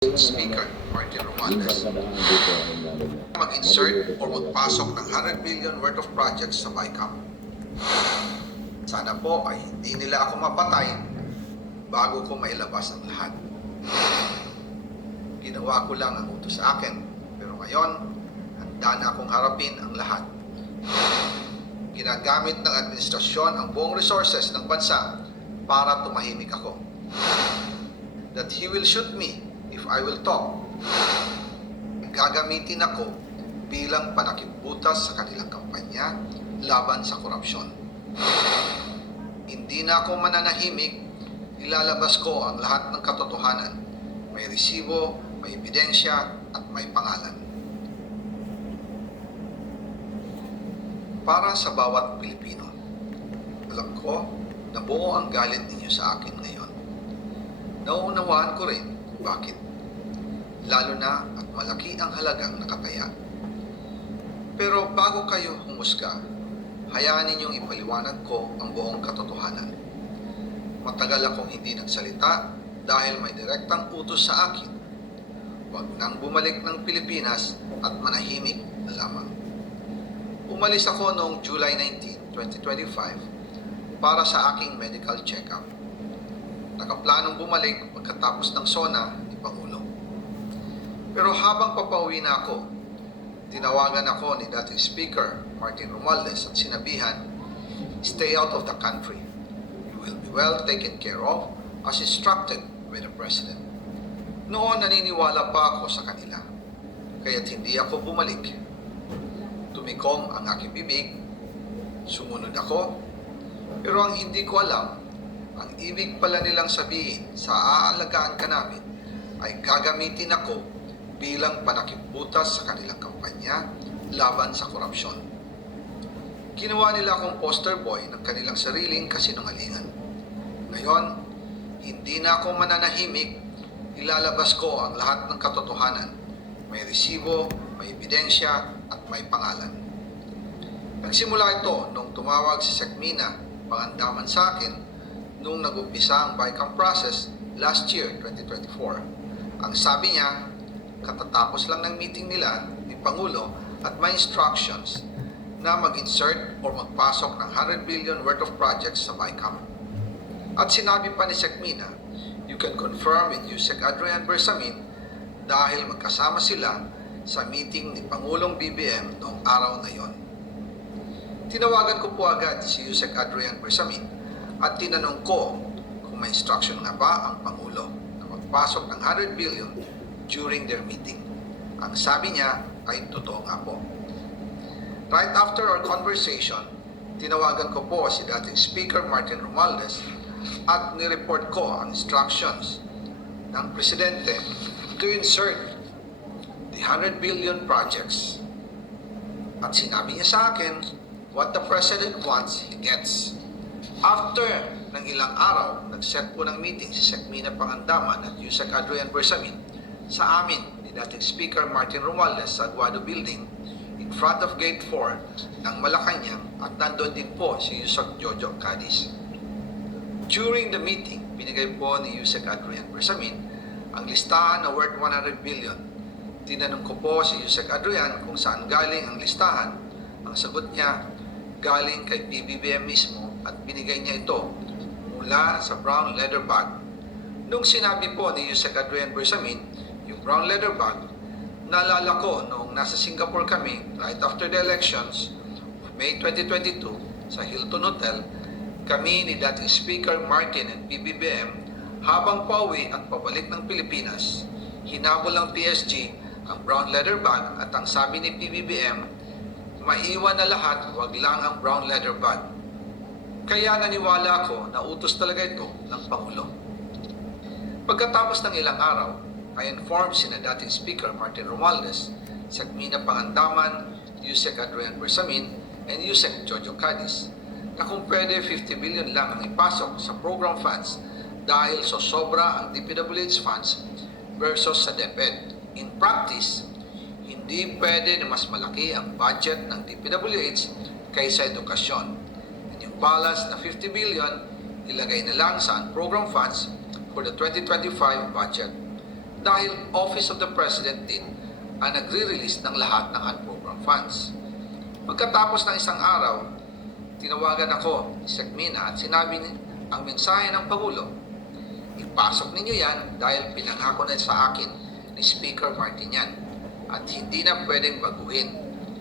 Speaker Martin Romualdez mag-insert o magpasok ng 100 billion worth of projects sa BICAM. Sana po ay hindi nila ako mapatay bago ko mailabas ang lahat. Ginawa ko lang ang utos sa akin, pero ngayon, handa na akong harapin ang lahat. Ginagamit ng administrasyon ang buong resources ng bansa para tumahimik ako. That he will shoot me if I will talk. Gagamitin ako bilang panakibutas sa kanilang kampanya laban sa korupsyon. Hindi na ako mananahimik, ilalabas ko ang lahat ng katotohanan. May resibo, may ebidensya, at may pangalan. Para sa bawat Pilipino, alam ko na buo ang galit ninyo sa akin ngayon. Nauunawaan ko rin kung bakit. Lalo na at malaki ang halagang nakataya. Pero bago kayo humusga, hayaan ninyong ipaliwanag ko ang buong katotohanan. Matagal akong hindi nagsalita dahil may direktang utos sa akin. Huwag nang bumalik ng Pilipinas at manahimik na lamang. Umalis ako noong July 19, 2025 para sa aking medical check-up. Nakaplanong bumalik pagkatapos ng SONA ni Pangulo. Pero habang papauwi na ako, tinawagan ako ni dating Speaker Martin Romualdez at sinabihan, "Stay out of the country. You will be well taken care of as instructed by the President." Noon naniniwala pa ako sa kanila, kaya't hindi ako bumalik. Tumikom ang aking bibig, sumunod ako, pero ang hindi ko alam, ang ibig pala nilang sabihin sa aalagaan ka namin ay gagamitin ako bilang panakibutas sa kanilang kampanya laban sa korupsyon. Ginawa nila akong poster boy ng kanilang sariling kasinungalingan. Ngayon, hindi na ako mananahimik, ilalabas ko ang lahat ng katotohanan. May resibo, may ebidensya, at may pangalan. Nagsimula ito nung tumawag si Sekmina Pangandaman sa akin nung nag-umpisa ang BICAM process last year, 2024. Ang sabi niya, katatapos lang ng meeting nila ni Pangulo at may instructions na mag-insert o magpasok ng 100 billion worth of projects sa BICAM. At sinabi pa ni Sekmina, you can confirm with Yusek Adrian Bersamin dahil magkasama sila sa meeting ni Pangulong BBM noong araw na yon. Tinawagan ko po agad si Yusek Adrian Bersamin at tinanong ko kung may instruction nga ba ang Pangulo na magpasok ng 100 billion during their meeting. Ang sabi niya ay totoo nga po. Right after our conversation, tinawagan ko po si dating Speaker Martin Romualdez at nireport ko ang instructions ng Presidente to insert the 100 billion projects. At sinabi niya sa akin, what the President wants, he gets. After ng ilang araw, nag-set po ng meeting si Sekmina Pangandaman at Yusek Adrian Bersamin sa amin ni dating Speaker Martin Romualdez sa Aguado Building in front of Gate 4 ng Malacanang at nandun din po si Yusek Jojo Cadiz. During the meeting, binigay po ni Yusek Adrian Bersamin ang listahan na worth 100 billion. Tinanong ko po si Yusek Adrian kung saan galing ang listahan. Ang sagot niya, galing kay PBBM mismo at binigay niya ito mula sa brown leather bag. Nung sinabi po ni Yusek Adrian Bersamin, yung brown leather bag, naalala ko noong nasa Singapore kami right after the elections of May 2022 sa Hilton Hotel, kami ni dating Speaker Martin and PBBM habang pauwi at pabalik ng Pilipinas, hinabol ng PSG ang brown leather bag at ang sabi ni PBBM, maiwan na lahat, wag lang ang brown leather bag. Kaya naniwala ako na utos talaga ito ng Pangulo. Pagkatapos ng ilang araw, I informed sina dating Speaker Martin Romualdez, Sekmina Pangandaman, Yusek Adrian Bersamin, and Yusek Jojo Cadiz na kung pwede 50 billion lang ang ipasok sa program funds dahil so sobra ang DPWH funds versus sa DepEd. In practice, hindi pwede na mas malaki ang budget ng DPWH kaysa edukasyon. And yung balance na 50 billion, ilagay na lang sa program funds for the 2025 budget. dahil Office of the President din ang nagre-release ng lahat ng unprogrammed funds. Pagkatapos ng isang araw, tinawagan ako ni Sec Mina at sinabi ang mensahe ng Pangulo. Ipasok ninyo yan dahil pinangako na sa akin ni Speaker Martin yan at hindi na pwedeng baguhin.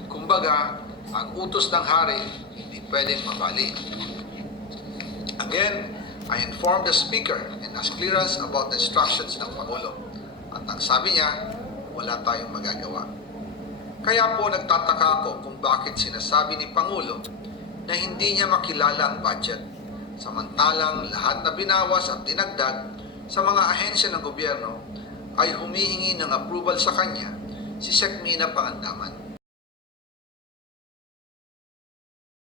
Kumbaga, ang utos ng hari hindi pwedeng mabali. Again, I informed the Speaker and asked clearance about the instructions ng Pangulo. At ang sabi niya, wala tayong magagawa. Kaya po nagtataka ako kung bakit sinasabi ni Pangulo na hindi niya makilala ang budget, samantalang lahat na binawas at dinagdag sa mga ahensya ng gobyerno ay humihingi ng approval sa kanya si Sec Mina Pangandaman.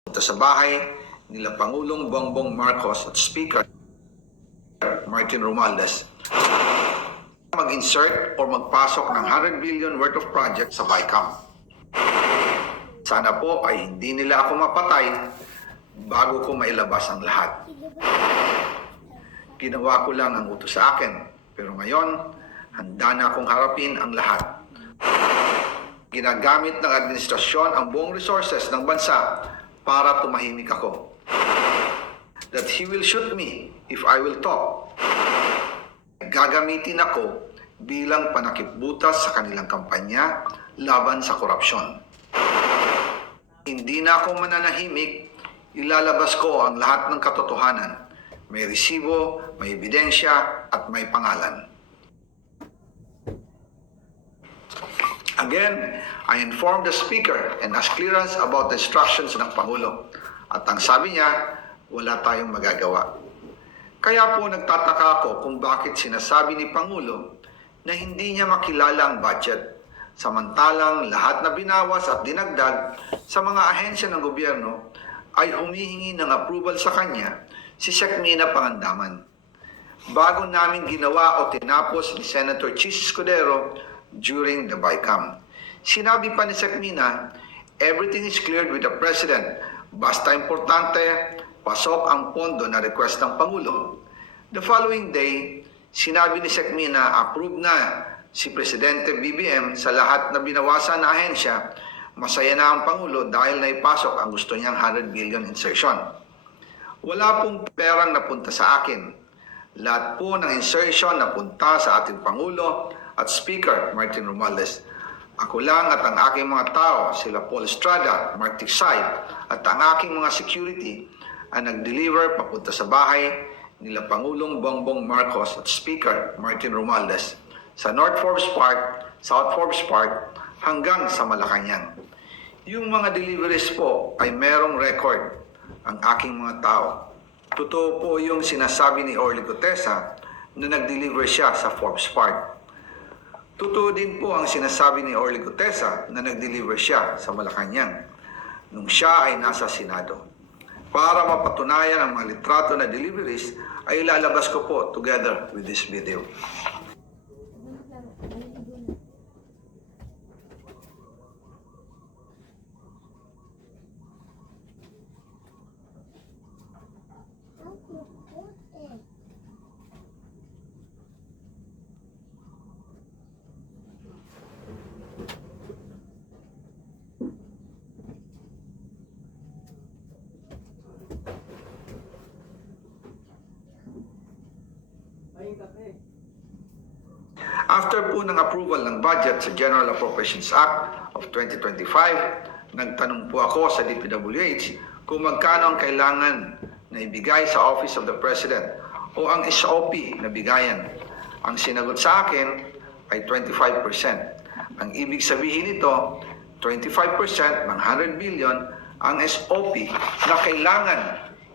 Punta sa bahay nila Pangulong Bongbong Marcos at Speaker Martin Romualdez mag-insert o magpasok ng 100 billion worth of project sa BICAM. Sana po ay hindi nila ako mapatay bago ko mailabas ang lahat. Ginawa ko lang ang utos sa akin, pero ngayon, handa na akong harapin ang lahat. Ginagamit ng administrasyon ang buong resources ng bansa para tumahimik ako. That he will shoot me if I will talk. Gagamitin ako bilang panakipbutas sa kanilang kampanya laban sa korupsyon. Hindi na ako mananahimik, ilalabas ko ang lahat ng katotohanan. May resibo, may ebidensya, at may pangalan. Again, I informed the Speaker and asked clearance about the instructions ng Pangulo. At ang sabi niya, wala tayong magagawa. Kaya po nagtataka ako kung bakit sinasabi ni Pangulo na hindi niya makilala ang budget, samantalang lahat na binawas at dinagdag sa mga ahensya ng gobyerno ay humihingi ng approval sa kanya si Sec Mina Pangandaman. Bago namin ginawa o tinapos ni Senator Chis Escudero during the BICAM. Sinabi pa ni Sec Mina, everything is cleared with the President. Basta importante, pasok ang pondo na request ng Pangulo. The following day, sinabi ni Sec Mina, approve na si Presidente BBM sa lahat na binawasan na ahensya. Masaya na ang Pangulo dahil naipasok ang gusto niyang 100 billion insertion. Wala pong perang napunta sa akin. Lahat po ng insertion napunta sa ating Pangulo at Speaker Martin Romualdez. Ako lang at ang aking mga tao, sila Paul Estrada, Mark Tiksay, at ang aking mga security ang nag-deliver papunta sa bahay nila Pangulong Bongbong Marcos at Speaker Martin Romualdez sa North Forbes Park, South Forbes Park hanggang sa Malacanang. Yung mga deliveries po ay merong record ang aking mga tao. Totoo po yung sinasabi ni Orly Gutesa na nag-deliver siya sa Forbes Park. Totoo din po ang sinasabi ni Orly Gutesa na nag-deliver siya sa Malacanang nung siya ay nasa Senado. Para mapatunayan ang mga litrato na deliveries, ay ilalabas ko po together with this video. After po ng approval ng budget sa General Appropriations Act of 2025, nagtanong po ako sa DPWH kung magkano ang kailangan na ibigay sa Office of the President o ang SOP na bigayan. Ang sinagot sa akin ay 25%. Ang ibig sabihin nito, 25% ng 100 billion ang SOP na kailangan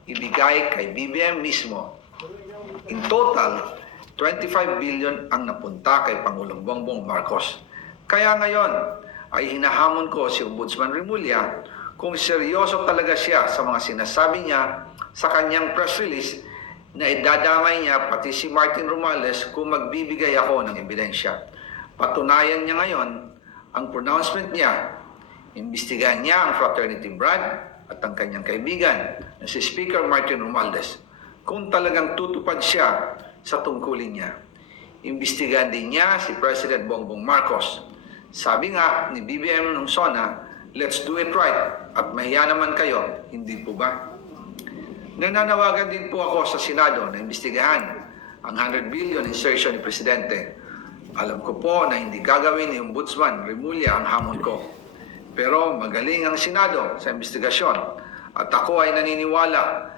ibigay kay BBM mismo. In total, 25 billion ang napunta kay Pangulong Bongbong Marcos. Kaya ngayon ay hinahamon ko si Ombudsman Remulla kung seryoso talaga siya sa mga sinasabi niya sa kanyang press release na idadamay niya pati si Martin Romualdez kung magbibigay ako ng ebidensya. Patunayan niya ngayon ang pronouncement niya. Imbestigahan niya ang fraternity Brad at ang kanyang kaibigan na si Speaker Martin Romualdez kung talagang tutupad siya sa tungkulin niya. Imbestigahan din niya si President Bongbong Marcos. Sabi nga ni BBM nung SONA, let's do it right. At mahiya naman kayo, hindi po ba? Nananawagan din po ako sa Senado na imbestigahan ang 100 billion insertion ni Presidente. Alam ko po na hindi gagawin ni Ombudsman Remulla ang hamon ko. Pero magaling ang Senado sa investigasyon at ako ay naniniwala